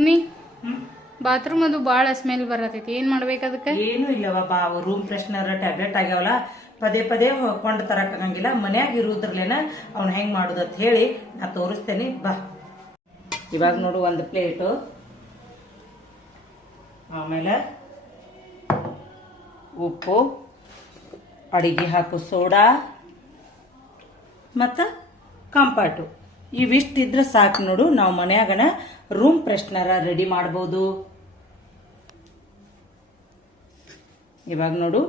Mummy bathroom ಅದು ಬಾಳ smell ಬರತೈತಿ, ಏನ್ ಮಾಡ್ಬೇಕು ಅದಕ್ಕೆ? ಏನು ಇಲ್ಲವ ರೂಮ್ ಫ್ರೆಶ್ನರ್ ಟ್ಯಾಬ್ಲೆಟ್ ಆಗ್ಯಾವಲ್ಲ, ಪದೇ ಪದೇ ಕೊಂಡು ತರಕಾಗಂಗಿಲ್ಲ. ಮನ್ಯಾಗ ಇರುದ್ರಲೇನ ಅವ್ನ ಹೆಂಗ್ ಮಾಡುದತ್ ಹೇಳಿ ನಾ ತೋರಿಸ್ತೇನೆ ಬಾ. ಇವಾಗ ನೋಡು, ಒಂದು ಪ್ಲೇಟು, ಆಮೇಲೆ ಉಪ್ಪು, ಅಡಿಗೆ ಹಾಕು ಸೋಡಾ ಮತ್ತು ಕಂಫರ್ಟು ಇವಿಷ್ಟಿದ್ರೆ ಸಾಕು ನೋಡು. ನಾವು ಮನ್ಯಾಗನ ರೂಮ್ ಫ್ರೆಶ್ನರ ರೆಡಿ ಮಾಡ್ಬೋದು. ಇವಾಗ ನೋಡು,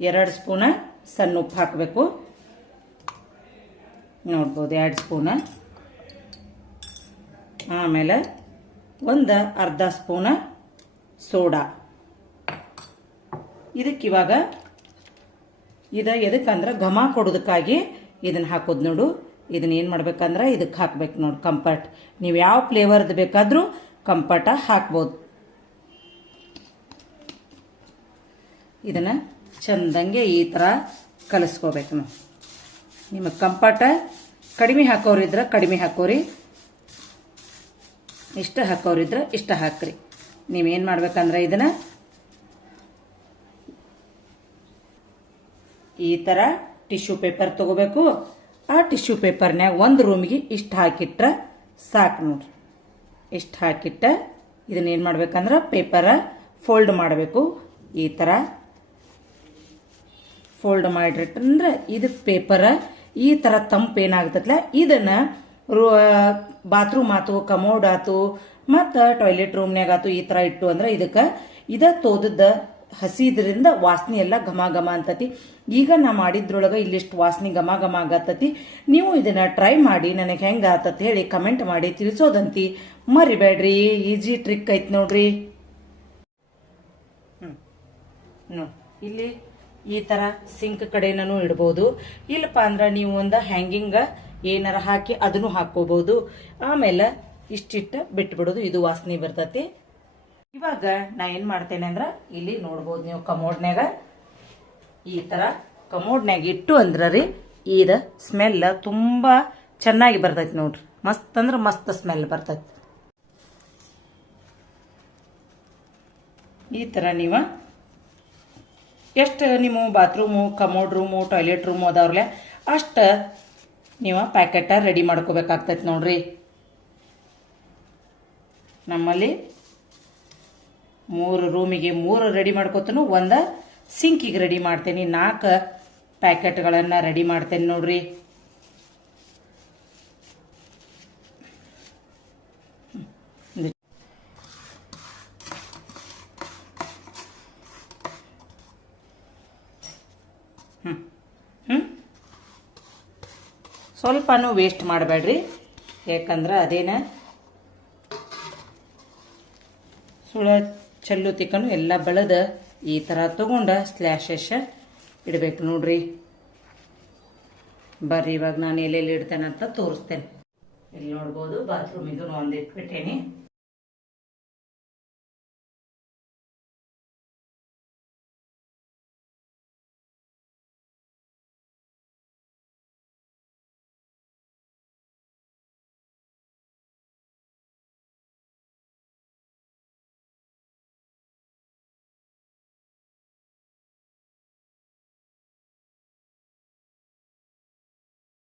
2 ಸ್ಪೂನ ಸಣ್ಣ ಉಪ್ಪು ಹಾಕಬೇಕು. ನೋಡ್ಬೋದು 2 ಸ್ಪೂನ. ಆಮೇಲೆ ಒಂದು ಅರ್ಧ ಸ್ಪೂನ ಸೋಡಾ. ಇದಕ್ಕಿವಾಗ ಎದಕ್ಕಂದ್ರೆ ಘಮ ಕೊಡೋದಕ್ಕಾಗಿ ಇದನ್ನು ಹಾಕೋದು ನೋಡು. ಇದನ್ನ ಏನು ಮಾಡ್ಬೇಕಂದ್ರೆ ಇದಕ್ಕೆ ಹಾಕ್ಬೇಕು ನೋಡಿ, ಕಂಫರ್ಟ್. ನೀವು ಯಾವ ಫ್ಲೇವರ್ದು ಬೇಕಾದರೂ ಕಂಫರ್ಟ ಹಾಕ್ಬೋದು. ಇದನ್ನು ಚಂದಂಗೆ ಈ ಥರ ಕಲಿಸ್ಕೋಬೇಕು ನಾವು. ನಿಮಗೆ ಕಂಫರ್ಟ ಕಡಿಮೆ ಹಾಕೋರಿದ್ರೆ ಕಡಿಮೆ ಹಾಕೋರಿ, ಇಷ್ಟ ಹಾಕೋರಿದ್ರೆ ಇಷ್ಟ ಹಾಕ್ರಿ. ನೀವೇನು ಮಾಡ್ಬೇಕಂದ್ರೆ ಇದನ್ನು ಈ ಥರ ಟಿಶ್ಯೂ ಪೇಪರ್ ತಗೋಬೇಕು. ಆ ಟಿಶ್ಯೂ ಪೇಪರ್ನ್ಯಾಗ ಒಂದು ರೂಮಿಗೆ ಇಷ್ಟು ಹಾಕಿಟ್ರೆ ಸಾಕು ನೋಡ್ರಿ. ಇಷ್ಟು ಹಾಕಿಟ್ಟ ಇದನ್ನೇನು ಮಾಡ್ಬೇಕಂದ್ರೆ ಪೇಪರ ಫೋಲ್ಡ್ ಮಾಡಬೇಕು. ಈ ಥರ ಫೋಲ್ಡ್ ಮಾಡಿಟ್ರಂದ್ರೆ ಇದು ಪೇಪರ ಈ ಥರ ತಂಪು ಏನಾಗ್ತದಲ್ಲ, ಇದನ್ನು ಬಾತ್ರೂಮ್ ಆತು, ಕಮೋಡ್ ಆತು, ಮತ್ತು ಟಾಯ್ಲೆಟ್ ರೂಮ್ನಾಗ ಆತು ಈ ಥರ ಇಟ್ಟು ಅಂದ್ರೆ ಇದ ತೋದದ ಹಸಿದ್ರಿಂದ ವಾಸನೆ ಎಲ್ಲ ಘಮ ಘಮ ಅಂತತಿ. ಈಗ ನಾ ಮಾಡಿದ್ರೊಳಗೆ ಇಲ್ಲಿಷ್ಟು ವಾಸನೆ ಘಮ ಘಮ ಆಗತ್ತತಿ. ನೀವು ಇದನ್ನ ಟ್ರೈ ಮಾಡಿ ನನಗೆ ಹೆಂಗೆ ಆತತ್ ಹೇಳಿ ಕಮೆಂಟ್ ಮಾಡಿ ತಿಳಿಸೋದಂತಿ ಮರಿಬೇಡ್ರಿ. ಈಜಿ ಟ್ರಿಕ್ ಐತಿ ನೋಡ್ರಿ. ಇಲ್ಲಿ ಈ ಥರ ಸಿಂಕ್ ಕಡೆನೂ ಇಡ್ಬೋದು. ಇಲ್ಲಪ್ಪ ಅಂದ್ರೆ ನೀವು ಒಂದು ಹ್ಯಾಂಗಿಂಗ್ ಏನಾರ ಹಾಕಿ ಅದನ್ನು ಹಾಕೋಬಹುದು. ಆಮೇಲೆ ಇಷ್ಟಿಟ್ಟು ಬಿಟ್ಬಿಡೋದು, ಇದು ವಾಸನೆ ಬರ್ತತಿ. ಇವಾಗ ನಾ ಏನ್ ಮಾಡ್ತೇನೆ ಅಂದ್ರ ಇಲ್ಲಿ ನೋಡ್ಬೋದು ನೀವು, ಕಮೋಡ್ನ್ಯಾಗ ಈ ತರ ಕಮೋಡ್ನ್ಯಾಗ ಇಟ್ಟು ಅಂದ್ರ ರೀ ಇದ ಸ್ಮೆಲ್ ತುಂಬಾ ಚೆನ್ನಾಗಿ ಬರ್ತೈತಿ ನೋಡ್ರಿ. ಮಸ್ತ್ ಅಂದ್ರ ಮಸ್ತ್ ಸ್ಮೆಲ್ ಬರ್ತೈತಿ. ಈ ತರ ನೀವು ಎಷ್ಟು ನಿಮ್ಮ bathroom, commode room, toilet room ಅದಾವ್ರಲ್ಲ ಅಷ್ಟ ನೀವು ಪ್ಯಾಕೆಟ ರೆಡಿ ಮಾಡ್ಕೋಬೇಕಾಗ್ತೈತಿ ನೋಡ್ರಿ. ನಮ್ಮಲ್ಲಿ 3 ರೂಮಿಗೆ 3 ರೆಡಿ ಮಾಡ್ಕೋತನು, 1 ಸಿಂಕಿಗೆ ರೆಡಿ ಮಾಡ್ತೇನೆ, 4 ಪ್ಯಾಕೆಟ್ಗಳನ್ನು ರೆಡಿ ಮಾಡ್ತೇನೆ ನೋಡ್ರಿ. ಸ್ವಲ್ಪನೂ ವೇಸ್ಟ್ ಮಾಡಬೇಡ್ರಿ, ಯಾಕಂದ್ರೆ ಅದೇನ ಸುಳ ಚಲ್ಲು ತಿಕ್ಕನು ಎಲ್ಲ ಬೆಳೆದ ಈ ಥರ ತಗೊಂಡ ಸ್ಲ್ಯಾಶಸ್ ಇಡಬೇಕು ನೋಡ್ರಿ. ಬರ್ರಿ ಇವಾಗ ನಾನು ಎಲ್ಲೆಲ್ಲಿ ಇಡ್ತೇನೆ ಅಂತ ತೋರಿಸ್ತೇನೆ. ಇಲ್ಲಿ ನೋಡ್ಬೋದು ಬಾತ್ರೂಮ್ ಇದನ್ನು ಒಂದು ಇಟ್ಬಿಟ್ಟೇನಿ.